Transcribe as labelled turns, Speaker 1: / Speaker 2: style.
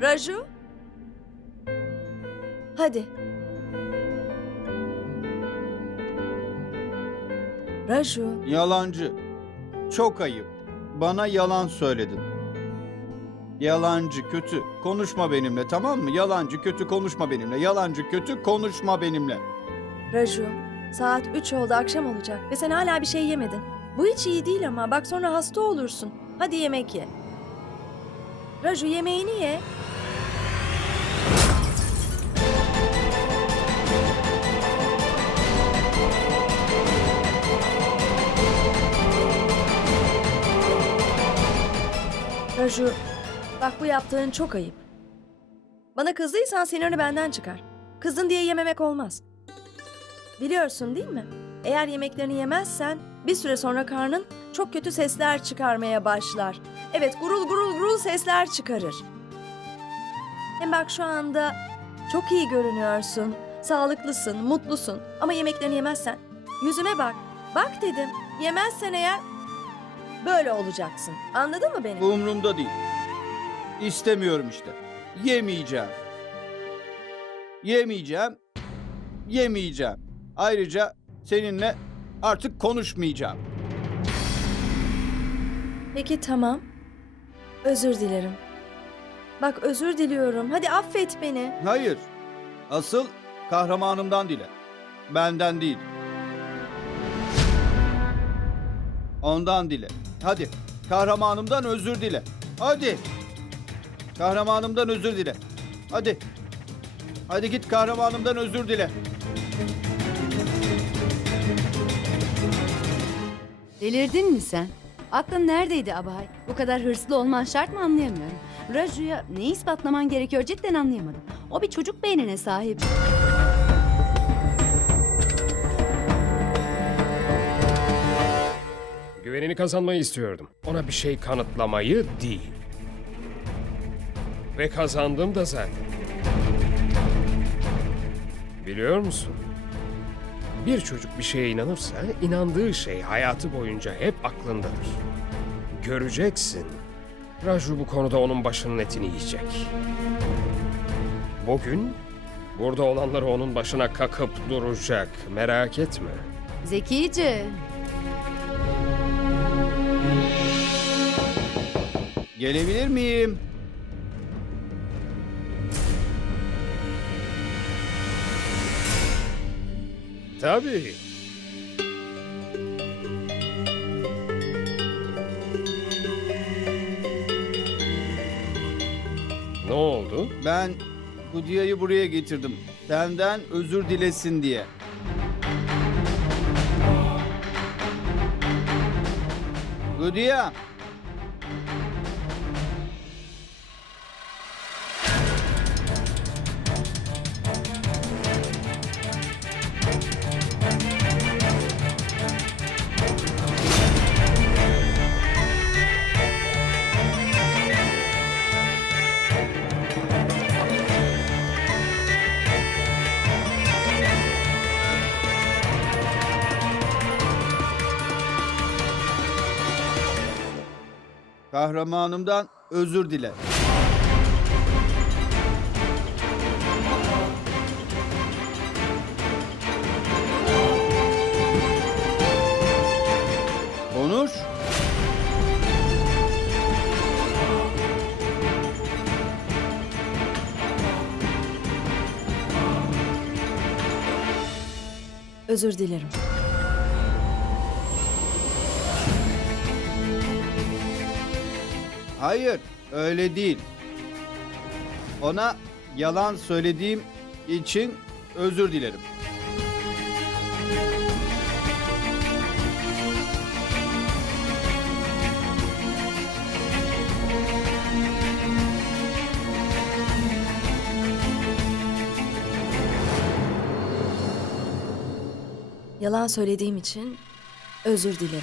Speaker 1: Raju? Hadi. Raju,
Speaker 2: Yalancı. Çok ayıp. Bana yalan söyledin. Yalancı, kötü. Konuşma benimle tamam mı? Yalancı, kötü konuşma benimle. Yalancı, kötü konuşma benimle.
Speaker 1: Raju. Saat 3 oldu akşam olacak ve sen hala bir şey yemedin. Bu hiç iyi değil ama bak sonra hasta olursun. Hadi yemek ye. Raju yemeğini ye. Raju, bak bu yaptığın çok ayıp. Bana kızdıysan sinirini benden çıkar. Kızdın diye yememek olmaz. Biliyorsun değil mi? Eğer yemeklerini yemezsen bir süre sonra karnın çok kötü sesler çıkarmaya başlar. Evet gurul gurul gurul sesler çıkarır. Hem bak şu anda çok iyi görünüyorsun. Sağlıklısın, mutlusun. Ama yemeklerini yemezsen yüzüme bak. Bak dedim. Yemezsen eğer böyle olacaksın. Anladın mı beni?
Speaker 2: Umrumda değil. İstemiyorum işte. Yemeyeceğim. Yemeyeceğim. Yemeyeceğim. Ayrıca seninle artık konuşmayacağım.
Speaker 1: Peki tamam. Özür dilerim. Bak özür diliyorum. Hadi affet beni.
Speaker 2: Hayır. Asıl kahramanımdan dile. Benden değil. Ondan dile. Hadi. Kahramanımdan özür dile. Hadi. Kahramanımdan özür dile. Hadi. Hadi git kahramanımdan özür dile.
Speaker 3: Delirdin mi sen? Aklın neredeydi Abhay? Bu kadar hırslı olman şart mı anlayamıyorum. Raju'ya neyi ispatlaman gerekiyor cidden anlayamadım. O bir çocuk beynine sahip.
Speaker 4: Güvenini kazanmayı istiyordum. Ona bir şey kanıtlamayı değil. Ve kazandım da zaten. Biliyor musun? Bir çocuk bir şeye inanırsa inandığı şey hayatı boyunca hep aklındadır. Göreceksin. Raju bu konuda onun başının etini yiyecek. Bugün burada olanları onun başına kakıp duracak. Merak etme.
Speaker 3: Zekice.
Speaker 2: Gelebilir miyim?
Speaker 4: Tabii. Ne oldu?
Speaker 2: Ben Gudia'yı buraya getirdim. Senden özür dilesin diye. Gudia. Kahramanımdan özür dile. Konuş.
Speaker 1: Özür dilerim.
Speaker 2: Hayır, öyle değil. Ona yalan söylediğim için özür dilerim.
Speaker 1: Yalan söylediğim için özür dilerim.